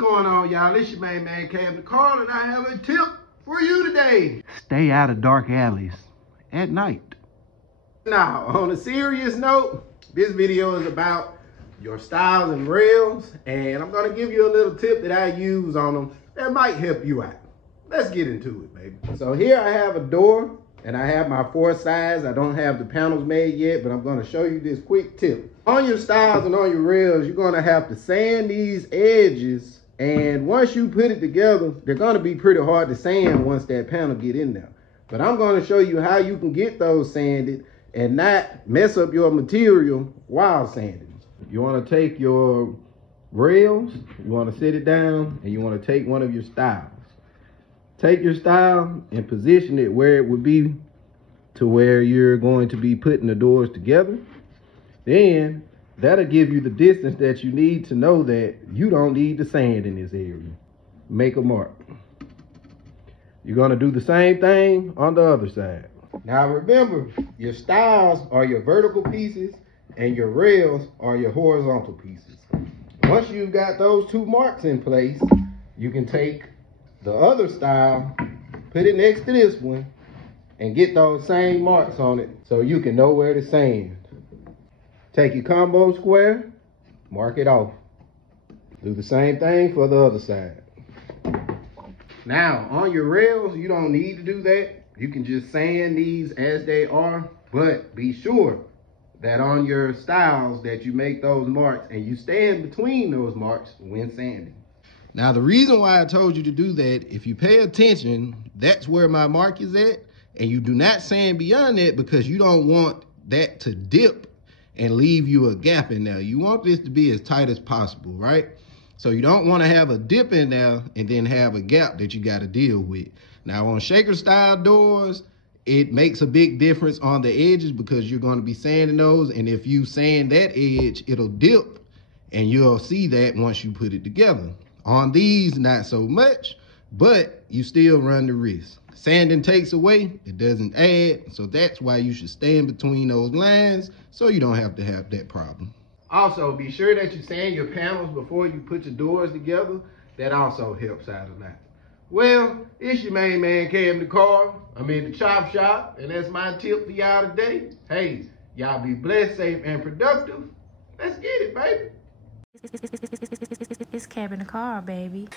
going on, y'all? It's your main man, Captain Carl, and I have a tip for you today. Stay out of dark alleys at night. Now, on a serious note, this video is about your stiles and rails, and I'm gonna give you a little tip that I use on them that might help you out. Let's get into it, baby. So here I have a door, and I have my 4 sides. I don't have the panels made yet, but I'm gonna show you this quick tip. On your stiles and on your rails, you're gonna have to sand these edges, and once you put it together, they're gonna be pretty hard to sand once that panel get in there. But I'm gonna show you how you can get those sanded and not mess up your material while sanding. You wanna take your rails, you wanna sit it down, and you wanna take one of your stiles. Take your stile and position it where it would be to where you're going to be putting the doors together. Then that'll give you the distance that you need to know that you don't need the sand in this area. Make a mark. You're gonna do the same thing on the other side. Now remember, your stiles are your vertical pieces and your rails are your horizontal pieces. Once you've got those 2 marks in place, you can take the other stile, put it next to this one, and get those same marks on it so you can know where to sand. Take your combo square, mark it off. Do the same thing for the other side. Now, on your rails, you don't need to do that. You can just sand these as they are, but be sure that on your stiles that you make those marks and you stand between those marks when sanding. Now, the reason why I told you to do that, if you pay attention, that's where my mark is at, and you do not sand beyond that because you don't want that to dip and leave you a gap in there. You want this to be as tight as possible, right? So you don't want to have a dip in there and then have a gap that you got to deal with. Now, on shaker style doors, it makes a big difference on the edges because you're going to be sanding those, and if you sand that edge, it'll dip, and you'll see that once you put it together. On these, not so much, but you still run the risk. Sanding takes away, it doesn't add, so that's why you should stand between those lines so you don't have to have that problem. Also, be sure that you sand your panels before you put your doors together. That also helps out a lot. Well, it's your main man, Cam the Car. I'm in the chop shop, and that's my tip for y'all today. Hey, y'all be blessed, safe, and productive. Let's get it, baby. It's Cab in the Car, baby.